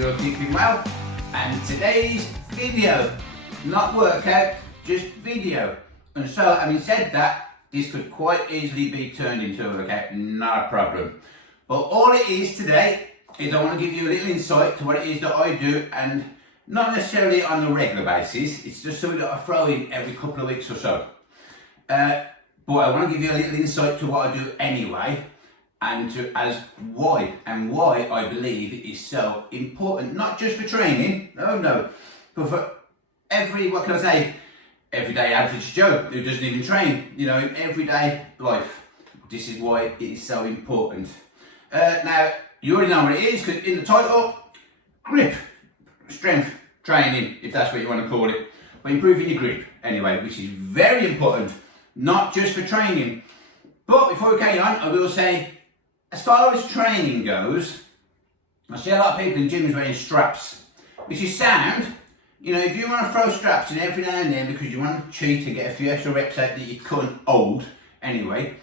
you're keeping well. And today's video, not workout, just video. And so, having said that, this could quite easily be turned into a workout, not a problem. But all it is today is I want to give you a little insight to what it is that I do, and not necessarily on a regular basis. It's just something that I throw in every couple of weeks or so. But I want to give you a little insight to what I do anyway, and as why I believe it is so important, not just for training, no, but for everyday average Joe who doesn't even train, in everyday life. This is why it is so important. Now, you already know what it is, because in the title, grip, strength training, if that's what you want to call it, but improving your grip anyway, which is very important, not just for training. But before we carry on, I will say, as far as training goes, I see a lot of people in gyms wearing straps, which is sound. If you want to throw straps in every now and then because you want to cheat and get a few extra reps out that you couldn't hold anyway,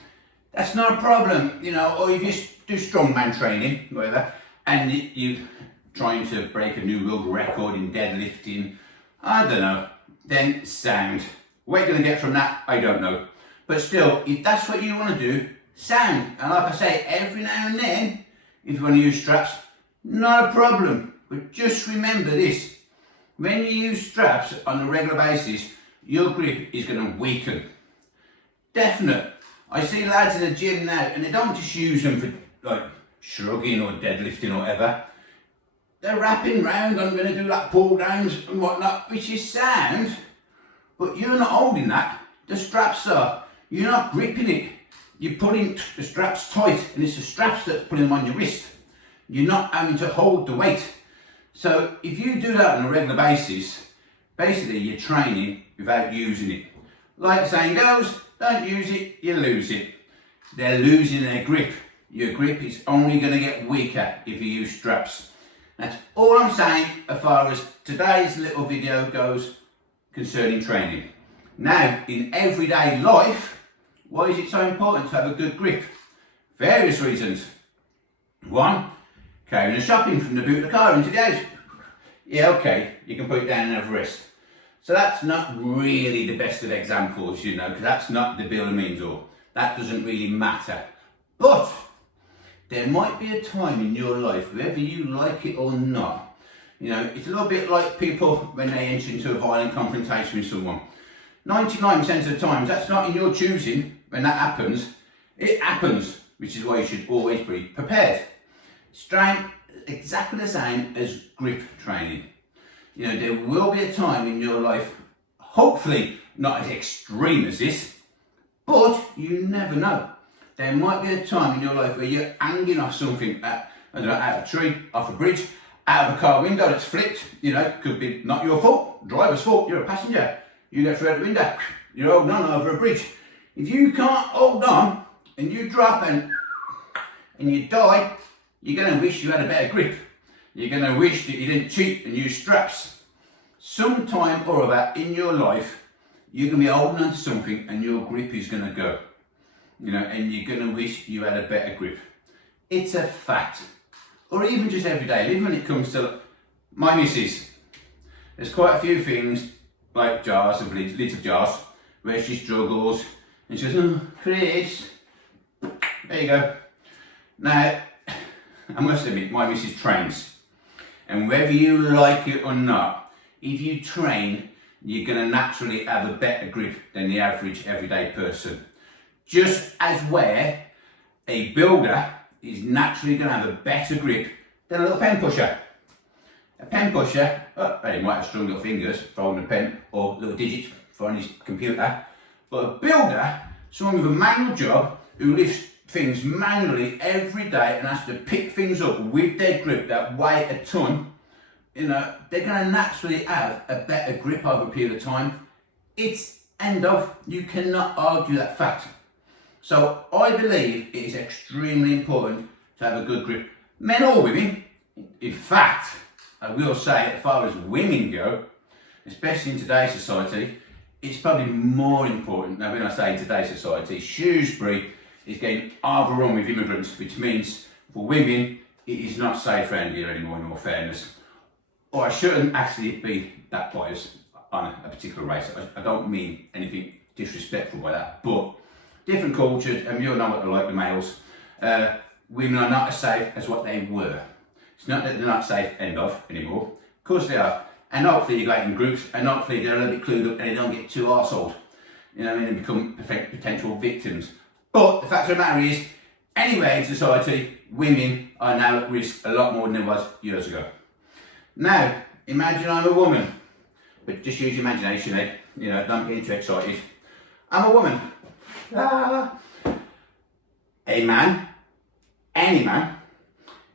that's not a problem, or if you do strongman training, whatever, and you're trying to break a new world record in deadlifting, I don't know, then sound. What you're going to get from that, I don't know. But still, if that's what you want to do, sound. And like I say, every now and then, if you want to use straps, not a problem. But just remember this, when you use straps on a regular basis, your grip is going to weaken. Definite. I see lads in the gym now, and they don't just use them for like shrugging or deadlifting or whatever. They're wrapping round, I'm going to do like pull downs and whatnot, which is sound, but you're not holding that. The straps are. You're not gripping it. You're pulling the straps tight, and it's the straps that's pulling them on your wrist. You're not having to hold the weight. So if you do that on a regular basis, basically you're training without using it. Like the saying goes, don't use it, you lose it. They're losing their grip. Your grip is only going to get weaker if you use straps. That's all I'm saying as far as today's little video goes concerning training. Now, in everyday life, why is it so important to have a good grip? Various reasons. One, carrying the shopping from the boot of the car into the house. Yeah, okay, you can put it down and have a rest. So that's not really the best of examples, because that's not the be all and means all. That doesn't really matter. But there might be a time in your life, whether you like it or not, it's a little bit like people when they enter into a violent confrontation with someone. 99% of the times, that's not in your choosing when that happens. It happens, which is why you should always be prepared. Strength, exactly the same as grip training. There will be a time in your life, hopefully not as extreme as this, but you never know. There might be a time in your life where you're hanging off something, out of a tree, off a bridge, out of a car window that's flipped. Could be not your fault, driver's fault, you're a passenger. You get through out the window, you're holding on over a bridge. If you can't hold on and you drop and you die, you're going to wish you had a better grip. You're going to wish that you didn't cheat and use straps. Sometime or other in your life, you're going to be holding on to something and your grip is going to go. And you're going to wish you had a better grip. It's a fact. Or even just everyday living when it comes to my missus. There's quite a few things, like jars of lids of jars, where she struggles and she goes, "Oh, Chris." There you go. Now, I must admit, my missus trains. And whether you like it or not, if you train, you're going to naturally have a better grip than the average everyday person. Just as where a builder is naturally going to have a better grip than a little pen pusher. A pen pusher, he might have strong little fingers for holding a pen, or little digits for on his computer. But a builder, someone with a manual job, who lifts things manually every day and has to pick things up with their grip that weigh a ton, they're going to naturally have a better grip over a period of time. It's end of. You cannot argue that fact. So I believe it is extremely important to have a good grip. Men or women. In fact, I will say, as far as women go, especially in today's society, it's probably more important. Now, when I say in today's society, Shrewsbury is getting overrun with immigrants, which means for women, it is not safe around here anymore, in all fairness. or I shouldn't actually be that biased on a particular race. I don't mean anything disrespectful by that, but different cultures, and you all know what they're like, the males. Women are not as safe as what they were. It's not that they're not safe, end of, anymore. Of course they are. And hopefully you go in groups, and hopefully they're a little bit clued up and they don't get too arseholed. You know what I mean? And become potential victims. But the fact of the matter is, anywhere in society, women are now at risk a lot more than there was years ago. Now, imagine I'm a woman, but just use your imagination, eh? You know, don't get too excited. I'm a woman. A man, any man,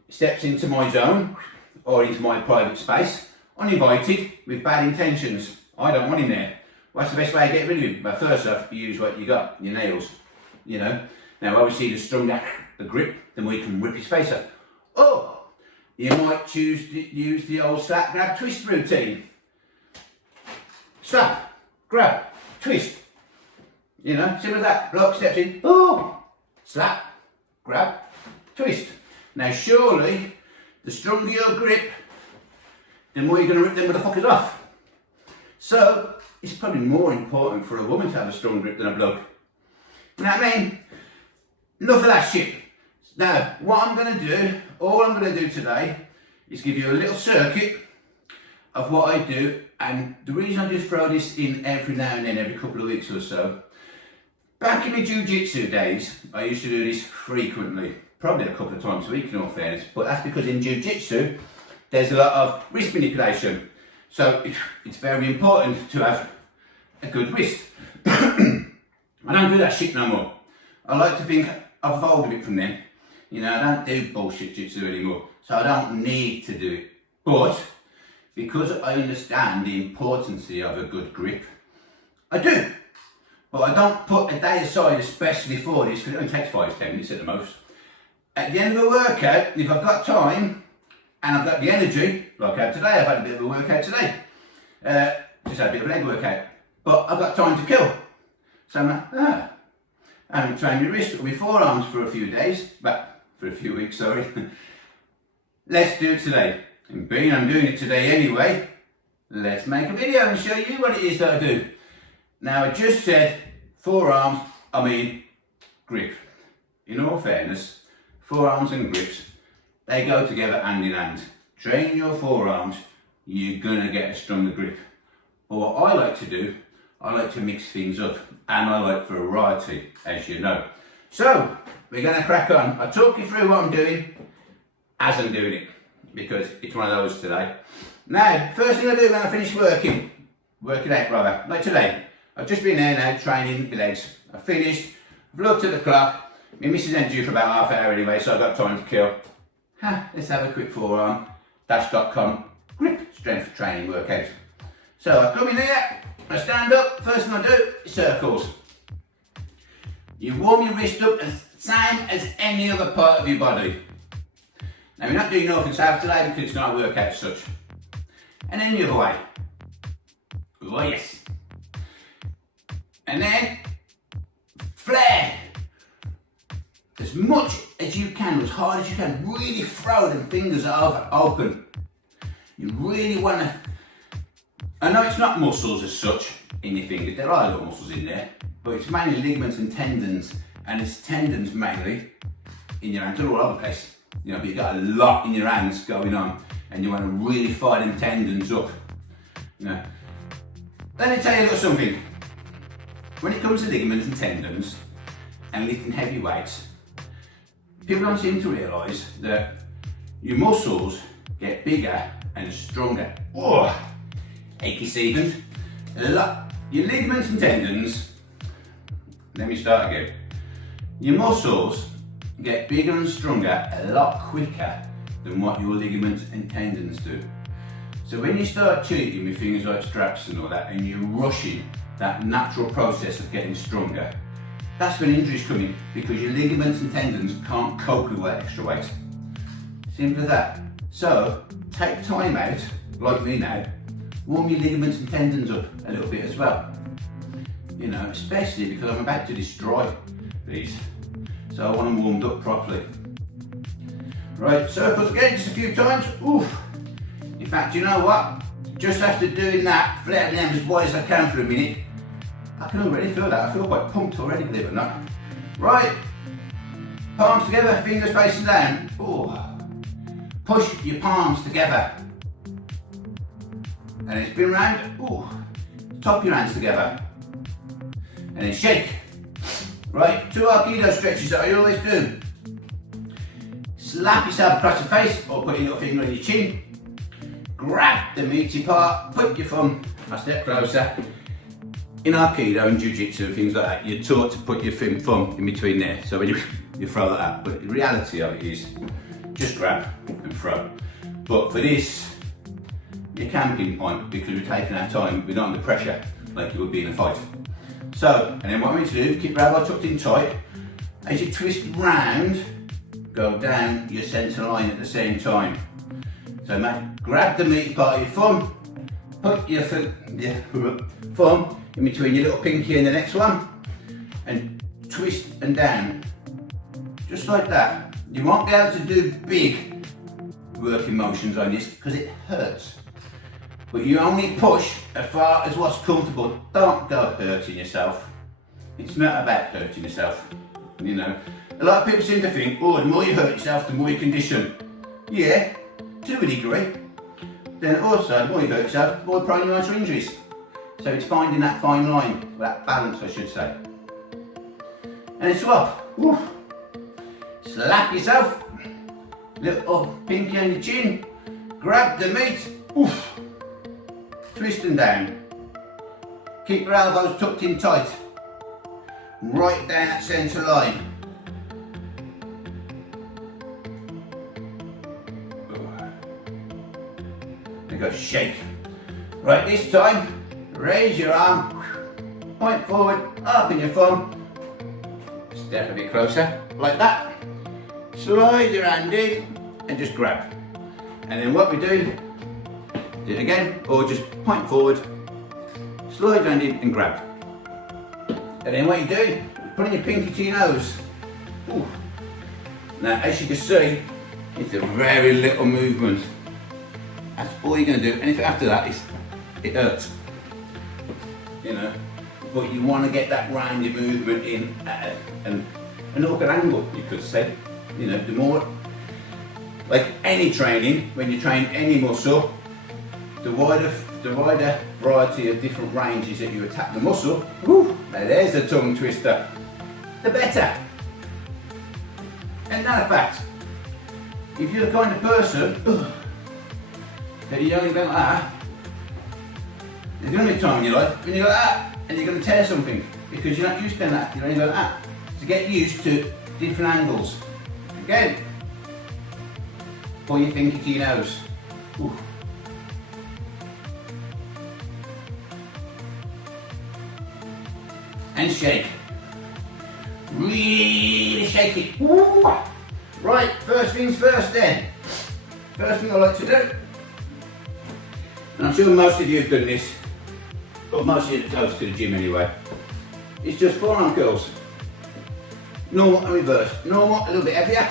steps into my zone or into my private space, uninvited, with bad intentions. I don't want him there. What's the best way to get rid of him? Well, first off, you use what you got, your nails, you know. Now, obviously, the stronger the grip, the more you can rip his face off. Or you might choose to use the old slap, grab, twist routine. Slap, grab, twist. You know, simple as that. Bloke steps in, oh, slap, grab, twist. Now, surely, the stronger your grip, the more you're going to rip them motherfuckers off. So, it's probably more important for a woman to have a strong grip than a bloke. You know what I mean? Enough of that shit. Now, what I'm going to do, all I'm going to do today, is give you a little circuit of what I do. And the reason I just throw this in every now and then, every couple of weeks or so, back in the jiu-jitsu days, I used to do this frequently, probably a couple of times a week in all fairness, but that's because in jiu-jitsu, there's a lot of wrist manipulation. So it's very important to have a good wrist. I don't do that shit no more. I like to think I've evolved a bit from then. You know, I don't do bullshit jiu-jitsu anymore, so I don't need to do it. But because I understand the importance of a good grip, I do. But I don't put a day aside especially for this, because it only takes 5-10 minutes at the most. At the end of a workout, if I've got time and I've got the energy, like I have today, I've had a bit of a workout today. Just had a bit of a leg workout. But I've got time to kill. So I'm like, I haven't trained my wrist or my forearms for a few days, but for a few weeks, sorry. Let's do it today. And being I'm doing it today anyway, let's make a video and show you what it is that I do. Now, I just said forearms, I mean grip. In all fairness, forearms and grips, they go together hand in hand. Train your forearms, you're gonna get a stronger grip. But what I like to do, I like to mix things up, and I like variety, as you know. So, we're gonna crack on. I'll talk you through what I'm doing as I'm doing it, because it's one of those today. Now, first thing I do when I finish working out rather, like today, I've just been there now training my legs. I've finished, I've looked at the clock, my missus ain't due for about half an hour anyway, so I've got time to kill. Let's have a quick forearm, dash.com, grip strength training workout. So I come in here, I stand up, first thing I do is circles. You warm your wrist up the same as any other part of your body. Now we're not doing north and south today because it's not a workout as such. And then the other way. Oh yes. And then flare. As much as you can, as hard as you can, really throw them fingers open. You really want to, I know it's not muscles as such in your fingers, there are little muscles in there, but it's mainly ligaments and tendons, and it's tendons mainly in your hands, all over the place. You know, but you've got a lot in your hands going on, and you want to really fire them tendons up. You know, let me tell you a little something. When it comes to ligaments and tendons, and lifting heavy weights, people don't seem to realise that your muscles get bigger and stronger. Oh, achy Stevens. Your ligaments and tendons, let me start again. Your muscles get bigger and stronger a lot quicker than what your ligaments and tendons do. So when you start cheating with things like straps and all that, and you're rushing that natural process of getting stronger, that's when injuries come in, because your ligaments and tendons can't cope with that extra weight. Simple as that. So take time out, like me now, warm your ligaments and tendons up a little bit as well. You know, especially because I'm about to destroy these. So I want them warmed up properly. Right, circles again, just a few times. Oof. Your fact, you know what? Just after doing that, flaring them as wide as I can for a minute, I can already feel that. I feel quite pumped already, believe it or not. Right, palms together, fingers facing down. Ooh. Push your palms together. And then spin round. Ooh. Top your hands together. And then shake. Right, 2 Aikido stretches that I always do. Slap yourself across the face or put your little finger on your chin. Grab the meaty part, put your thumb a step closer. In Aikido and Jiu-Jitsu and things like that, you're taught to put your thumb in between there. So when you throw that out, but the reality of it is just grab and throw. But for this, you can pinpoint because we're taking our time, we're not under pressure like you would be in a fight. So, and then what we need to do, keep your elbow tucked in tight. As you twist round, go down your centre line at the same time. So grab the meaty part of your thumb, put your thumb in between your little pinky and the next one, and twist and down. Just like that. You won't be able to do big working motions on this because it hurts. But you only push as far as what's comfortable. Don't go hurting yourself. It's not about hurting yourself. You know, a lot of people seem to think, oh, the more you hurt yourself, the more you condition. Yeah, to a degree. Then also, the more you hurt yourself, the more prone you are to injuries. So it's finding that fine line, that balance I should say. And then swap. Woo. Slap yourself. Little pinky on your chin. Grab the meat. Oof. Twist them down. Keep your elbows tucked in tight. Right down that centre line. And go shake. Right, this time, raise your arm, point forward, open your thumb, step a bit closer, like that. Slide your hand in and just grab. And then what we do it again, or just point forward, slide your hand in and grab. And then what you do, putting your pinky to your nose. Ooh. Now, as you can see, it's a very little movement. That's all you're going to do. Anything after that, it hurts. You know, but you want to get that rounded movement in at an awkward angle, you could say. You know, the more, like any training, when you train any muscle, the wider variety of different ranges that you attack the muscle, woo, now there's a tongue twister, the better. And matter of fact, if you're the kind of person that you only go like that, there's going to be a time in your life when you go like that and you're going to tear something because you're not used to that, you only go like that. So get used to different angles. Again, pull your finger to your nose. Ooh. And shake. Really shake it. Ooh. Right, first things first then. First thing I like to do, and I'm sure most of you have done this, but most of you are close to the gym anyway, it's just forearm curls. Normal and reverse. Normal, a little bit heavier.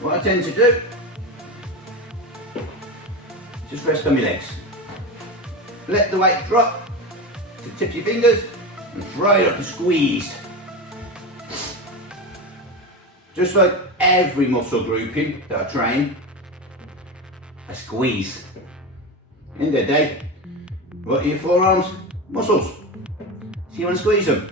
What I tend to do, just rest on my legs. Let the weight drop to the tip of your fingers and try it up to squeeze. Just like every muscle grouping that I train, a squeeze. End of the day, what are your forearms? Muscles. So you want to squeeze them.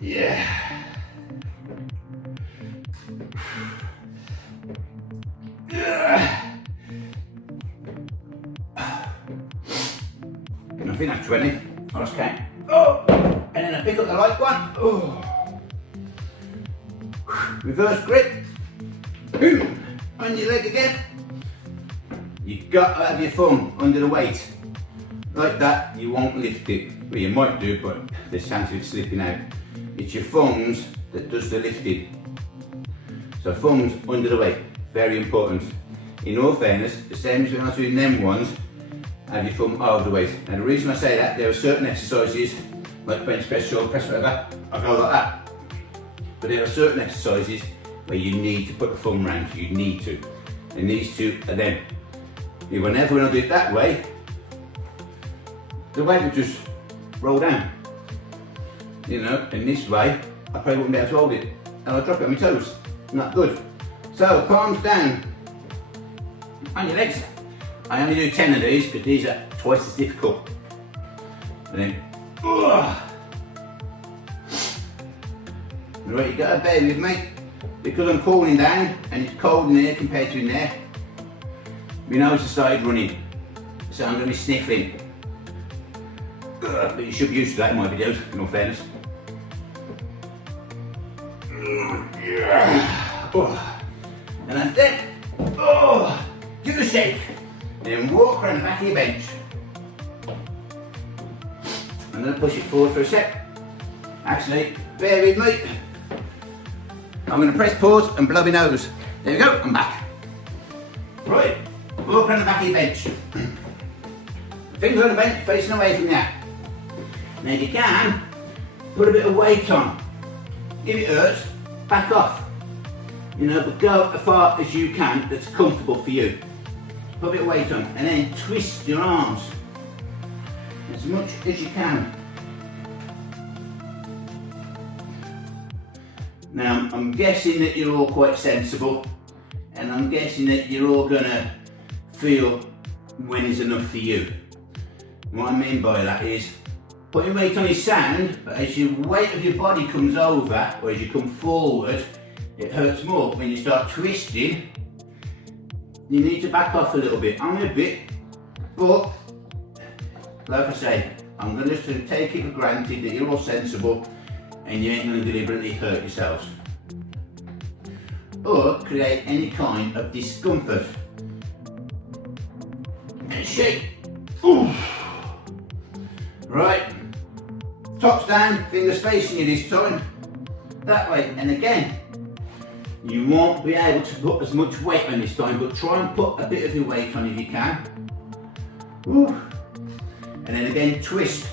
Yeah. I think that's 20. I just count. Oh, and then I pick up the light one. Oh. Reverse grip. Boom. On your leg again. You've got to have your thumb under the weight. Like that, you won't lift it. Well, you might do, but there's chance of it slipping out. It's your thumbs that does the lifting. So thumbs under the weight, very important. In all fairness, the same as when I was doing them ones, have your thumb over the weight. Now the reason I say that, there are certain exercises, like bench press, shoulder press, whatever, I go like that. But there are certain exercises where you need to put the thumb round, you need to. And these two are them. Whenever when I do it that way, the weight will just roll down. You know, in this way, I probably wouldn't be able to hold it. And I'll drop it on my toes. Not good. So, palms down on your legs. I only do 10 of these because these are twice as difficult. And then, right, you gotta bear with me. Because I'm cooling down and it's cold in here compared to in there, my nose has started running. So I'm gonna be sniffling. But you should be used to that in my videos, in all fairness. And that's it. Give it a shake. And then walk around the back of your bench. I'm going to push it forward for a sec. Actually, bear with me. I'm going to press pause and blow my nose. There we go, I'm back. Right, walk around the back of your bench. Fingers on the bench, facing away from that. Now if you can, put a bit of weight on. If it hurts, back off. You know, but go as far as you can that's comfortable for you. Put a bit of weight on and then twist your arms as much as you can. Now I'm guessing that you're all quite sensible and I'm guessing that you're all gonna feel when is enough for you. What I mean by that is putting weight on is sound, but as your weight of your body comes over or as you come forward, it hurts more. When you start twisting, you need to back off a little bit, only a bit, but like I say, I'm going to take it for granted that you're all sensible and you ain't going to deliberately hurt yourselves or create any kind of discomfort. And shake. Ooh. Right, tops down, fingers facing you this time, that way, and again, you won't be able to put as much weight on this time, but try and put a bit of your weight on if you can. Ooh. And then again, twist.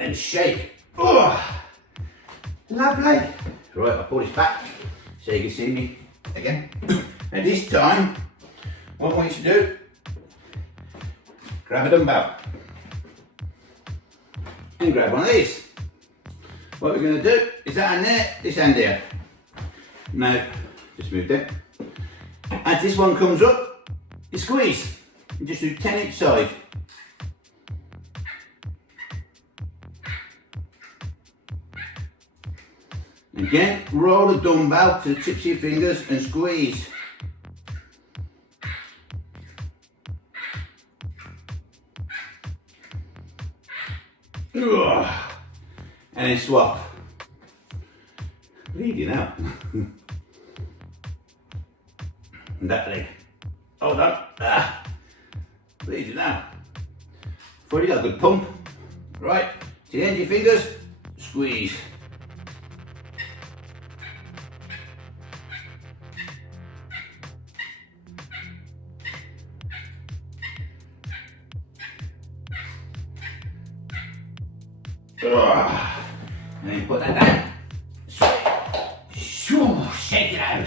And shake. Lovely. Right, I'll pull this back so you can see me again. And this time, what I want you to do, grab a dumbbell and grab one of these. What we're going to do is that hand there, this hand here. Now, just move that. As this one comes up, you squeeze. And just do 10 each side. Again, roll the dumbbell to the tips of your fingers and squeeze. And then swap. Bleeding out. And that leg. Hold on. Bleeding out. Before you got a good pump. Right, to the end of your fingers, squeeze. And then put that down. Shake it out.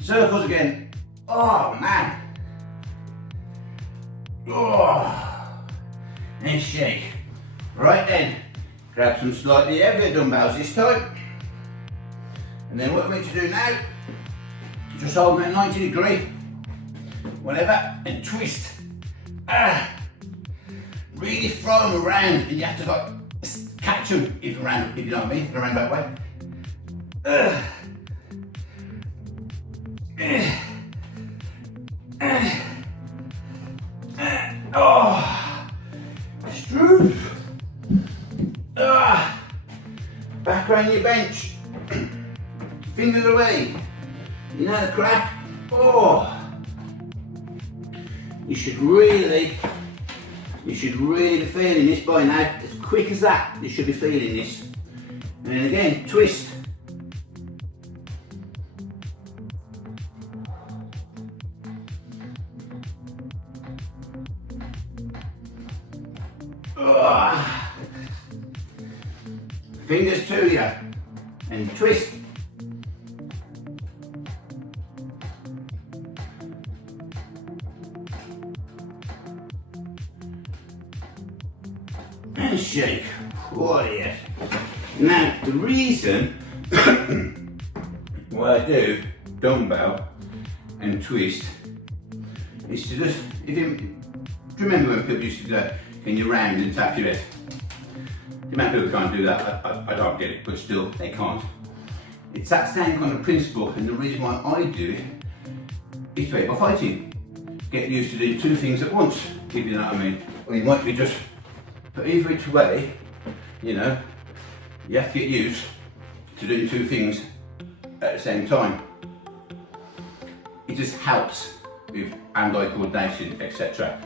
Circles again. Oh man. And shake. Right then, grab some slightly heavier dumbbells this time. And then what we're going to do now, just hold them at 90 degree, whatever, and twist. Really throw them around, and you have to like catch them if you know what I mean, around that way. Stroof. Back around your bench. Fingers away. You know the crack? You should really be feeling this by now. As quick as that, you should be feeling this. And then again, twist. Fingers to you, and twist. And shake. Oh yes. Now the reason why I do dumbbell and twist is to just, do you remember when people used to go, can you round and tap your head? The amount of people can't do that, I don't get it, but still they can't. It's that same kind of principle, and the reason why I do it is to by fighting. Get used to doing two things at once, if you know what I mean. Or you might be just, but either which way, you know, you have to get used to doing two things at the same time. It just helps with hand-eye coordination, etc.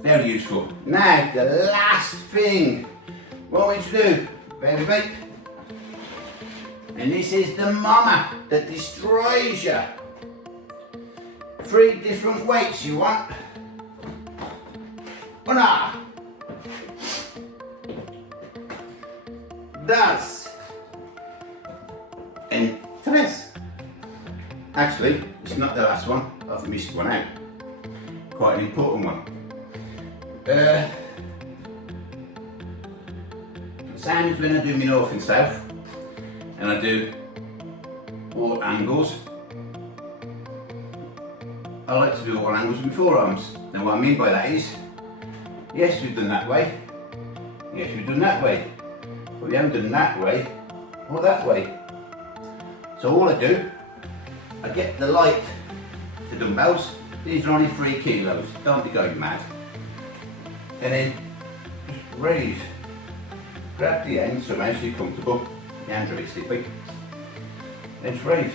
Very useful. Now, the last thing what I want you to do, baby, and this is the mama that destroys you. 3 different weights you want. Una, dos, and tres. Actually, it's not the last one. I've missed one out. Quite an important one. Same as when I do my north and south, and I do all angles. I like to do all angles with my forearms. Now what I mean by that is, yes we've done that way, yes we've done that way, but we haven't done that way or that way. So all I do, I get the light, the dumbbells, these are only 3 kilos, don't be going mad. And then just raise. Grab the end so it makes you comfortable. The hands are a bit slippery. Let's raise.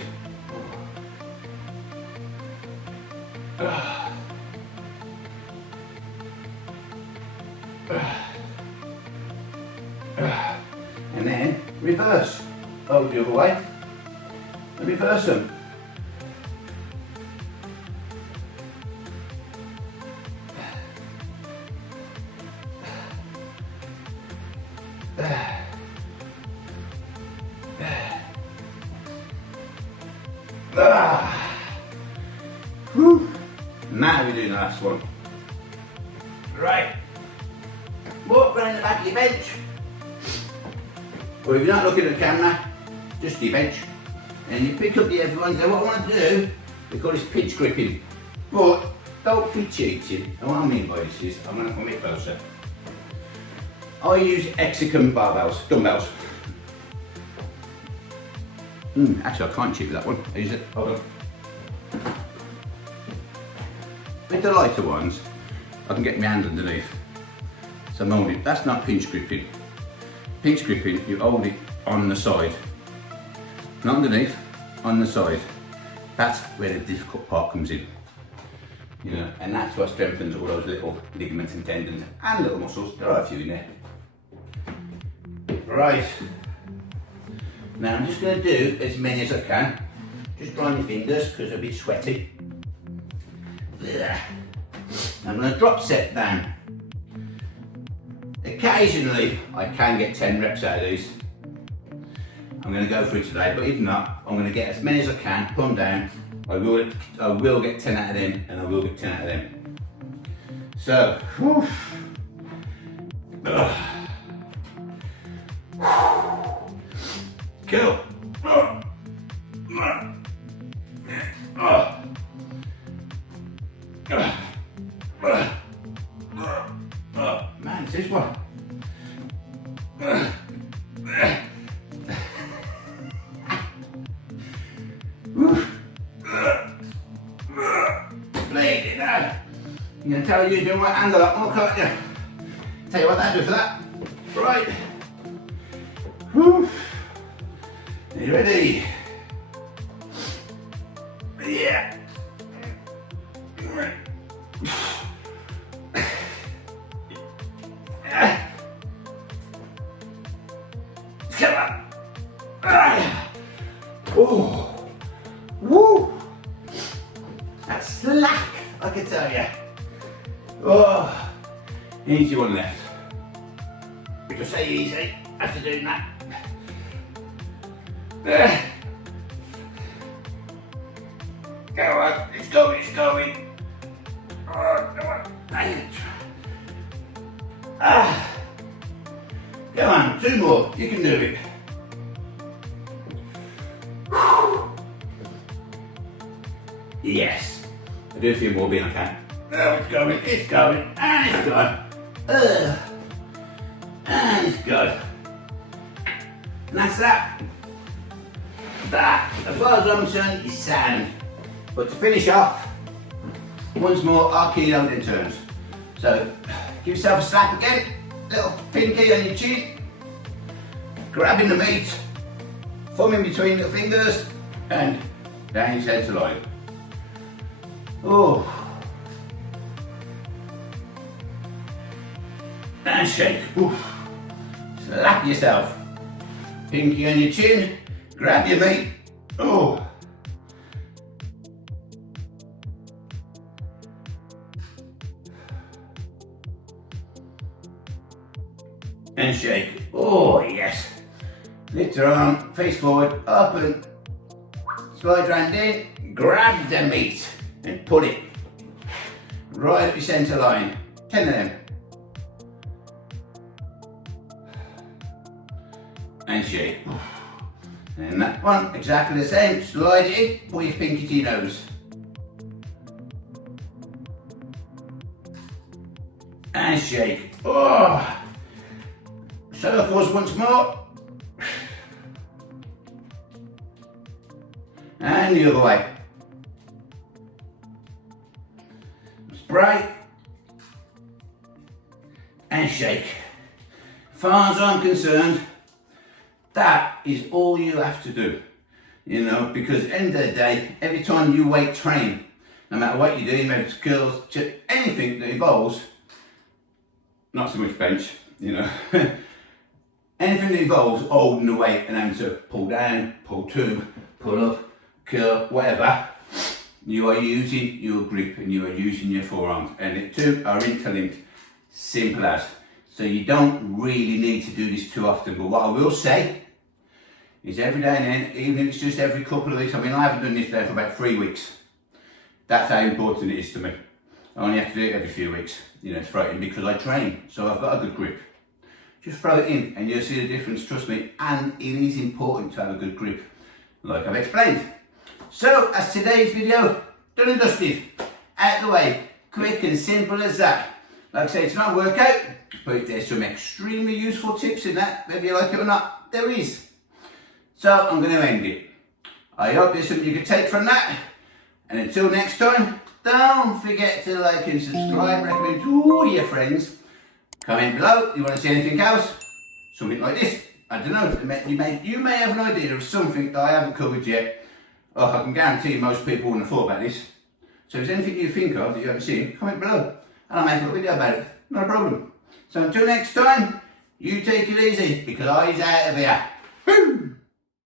And then reverse. Over the other way. And reverse them. Now we're doing the last one. Right. Walk around the back of your bench. Or if you're not looking at the camera, just your bench. And you pick up the heavy ones. And what I want to do, we call this pitch gripping. But don't be cheating. And what I mean by this is, I'm going to come a bit closer. I use Hexagon barbells, dumbbells. Actually I can't cheat with that one. I use it, hold on. With the lighter ones, I can get my hand underneath. So I'm holding, that's not pinch gripping. Pinch gripping, you hold it on the side. Not underneath, on the side. That's where the difficult part comes in. You know, and that's what strengthens all those little ligaments and tendons and little muscles. There are a few in there. Right. Now I'm just going to do as many as I can. Just dry my fingers because they're a bit sweaty. I'm going to drop set down. Occasionally I can get 10 reps out of these. I'm going to go for it today, but if not, I'm going to get as many as I can, put them down. I will get 10 out of them, and I will get 10 out of them. So, go. Man, it's this one. Bleeding now. I'm going to tell you doing my angle up more, can't you? Tell you what that does for that. Right. Are you ready? Yeah. Oh, woo! That's slack, I can tell you. Oh, easy one left. Which I say easy after doing that. Go on, it's going, it's going. Oh, come on, dang it. Come on, 2 more, you can do it. Yes, I'll do a few more being I can. Oh, it's going, and it's gone. And it's gone. And that's that. That, as far as I'm concerned, is sound. But to finish off, once more, our kilo then turns. So, give yourself a slap again, little pinky on your chin, grabbing the meat, thumb in between the fingers, and down your centre line. Oh. And shake. Oof. Slap yourself. Pinky on your chin, grab your meat. Oh. And shake. Oh, yes. Lift your arm, face forward, up and slide round in, grab the meat and pull it right up your centre line. 10 of them. And shake. And that one, exactly the same. Slide it in, pull your pinky to your nose. And shake. Oh. Circles once more. And the other way. Spray. And shake. As far as I'm concerned, that is all you have to do. You know, because at the end of the day, every time you weight train, no matter what you do, whether it's curls, anything that involves, not so much bench, you know, anything that involves holding the weight and having to pull down, pull to, pull up, curl, whatever, you are using your grip and you are using your forearms, and the two are interlinked, simple as. So you don't really need to do this too often, but what I will say is every day and then, even if it's just every couple of weeks, I mean I haven't done this day for about 3 weeks. That's how important it is to me. I only have to do it every few weeks, you know, to throw it in because I train, so I've got a good grip. Just throw it in and you'll see the difference, trust me, and it is important to have a good grip, like I've explained. So, as today's video, done and dusted, out of the way, quick and simple as that. Like I say, it's not a workout, but there's some extremely useful tips in that, whether you like it or not, there is. So, I'm going to end it. I hope there's something you can take from that, and until next time, don't forget to like and subscribe, recommend to all your friends. Comment below, you want to see anything else? Something like this. I don't know, you may have an idea of something that I haven't covered yet. Oh, I can guarantee most people wouldn't have thought about this. So if there's anything you think of that you haven't seen, comment below. And I'll make a little video about it. Not a problem. So until next time, you take it easy, because I's out of here.